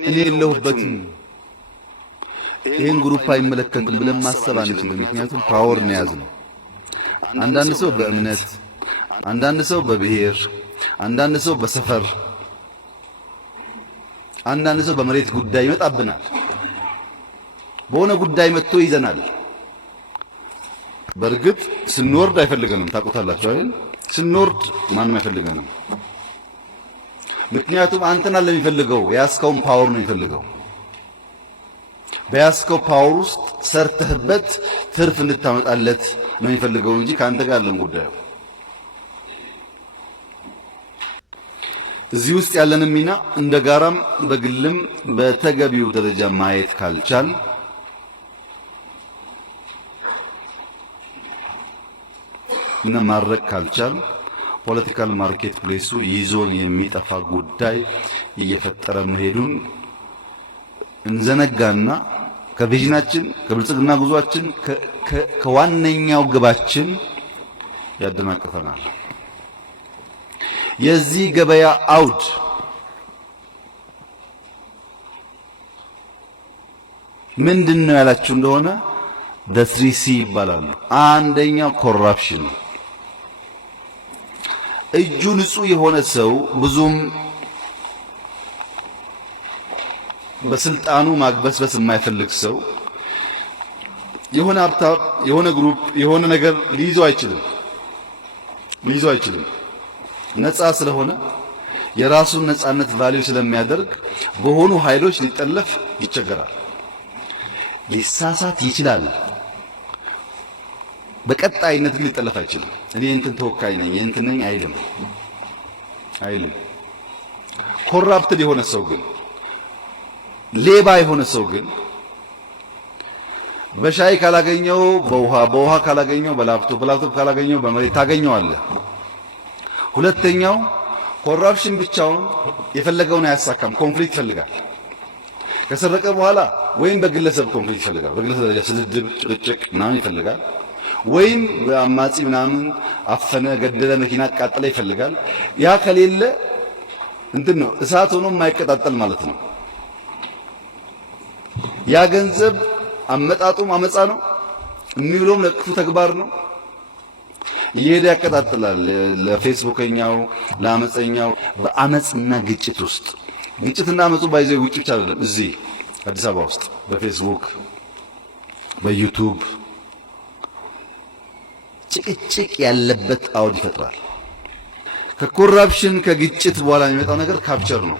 እኔ የለሁበትም ይሄን ግሩፕ አይመለከትም ብለን ማሰብ አንችልም። ምክንያቱም ፓወር ነው ያዝነው። አንዳንድ ሰው በእምነት፣ አንዳንድ ሰው በብሔር፣ አንዳንድ ሰው በሰፈር፣ አንዳንድ ሰው በመሬት ጉዳይ ይመጣብናል። በሆነ ጉዳይ መጥቶ ይዘናል። በርግጥ ስንወርድ አይፈልገንም። ታውቁታላችሁ አይደል? ስንወርድ ማንም አይፈልገንም። ምክንያቱም አንተና ለሚፈልገው ያስከውን ፓወር ነው የሚፈልገው። በያስከው ፓወር ውስጥ ሰርተህበት ትርፍ እንድታመጣለት ነው የሚፈልገው እንጂ ካንተ ጋር ለም ጉዳዩ። እዚህ ውስጥ ያለንን ሚና እንደ ጋራም በግልም በተገቢው ደረጃ ማየት ካልቻል እና ማድረግ ካልቻል ፖለቲካል ማርኬት ፕሌሱ ይዞን የሚጠፋ ጉዳይ እየፈጠረ መሄዱን እንዘነጋና ከቪዥናችን ከብልጽግና ጉዟችን ከዋነኛው ግባችን ያደናቅፈናል። የዚህ ገበያ አውድ ምንድነው ያላችሁ እንደሆነ the 3C ይባላሉ። አንደኛው ኮራፕሽን። እጁ ንጹህ የሆነ ሰው ብዙም በስልጣኑ ማግበስበስ የማይፈልግ ሰው የሆነ ሀብታም የሆነ ግሩፕ የሆነ ነገር ሊይዘው አይችልም። ነፃ ስለሆነ የራሱን ነፃነት ቫልዩ ስለሚያደርግ በሆኑ ኃይሎች ሊጠለፍ ይቸገራል። ሊሳሳት ይችላል። በቀጣይነት ግን ሊጠለፍ አይችልም። እኔ እንትን ተወካይ ነኝ እንትን ነኝ አይልም። ኮራፕትድ የሆነ ሰው ግን ሌባ የሆነ ሰው ግን በሻይ ካላገኘው በውሃ ካላገኘው በላፕቶፕ ካላገኘው በመሬት ታገኘዋለህ። ሁለተኛው ኮራፕሽን ብቻውን የፈለገውን አያሳካም። ኮንፍሊክት ይፈልጋል። ከሰረቀ በኋላ ወይም በግለሰብ ኮንፍሊክት ይፈልጋል። በግለሰብ ደረጃ ስድድብ፣ ጭቅጭቅ ምናምን ይፈልጋል። ወይም በአማጺ ምናምን አፈነ፣ ገደለ፣ መኪና አቃጠለ ይፈልጋል። ያ ከሌለ እንትን ነው እሳት ሆኖ የማይቀጣጠል ማለት ነው። ያ ገንዘብ አመጣጡም አመጻ ነው፣ የሚውለውም ለክፉ ተግባር ነው። እየሄደ ያቀጣጥላል። ለፌስቡከኛው፣ ለአመፀኛው በአመጽና ግጭት ውስጥ ግጭትና አመጹ ባይዘው ውጭ ብቻ አይደለም። እዚህ አዲስ አበባ ውስጥ በፌስቡክ በዩቲዩብ ጭቅጭቅ ያለበት አውድ ይፈጥራል። ከኮራፕሽን ከግጭት በኋላ የሚመጣው ነገር ካፕቸር ነው።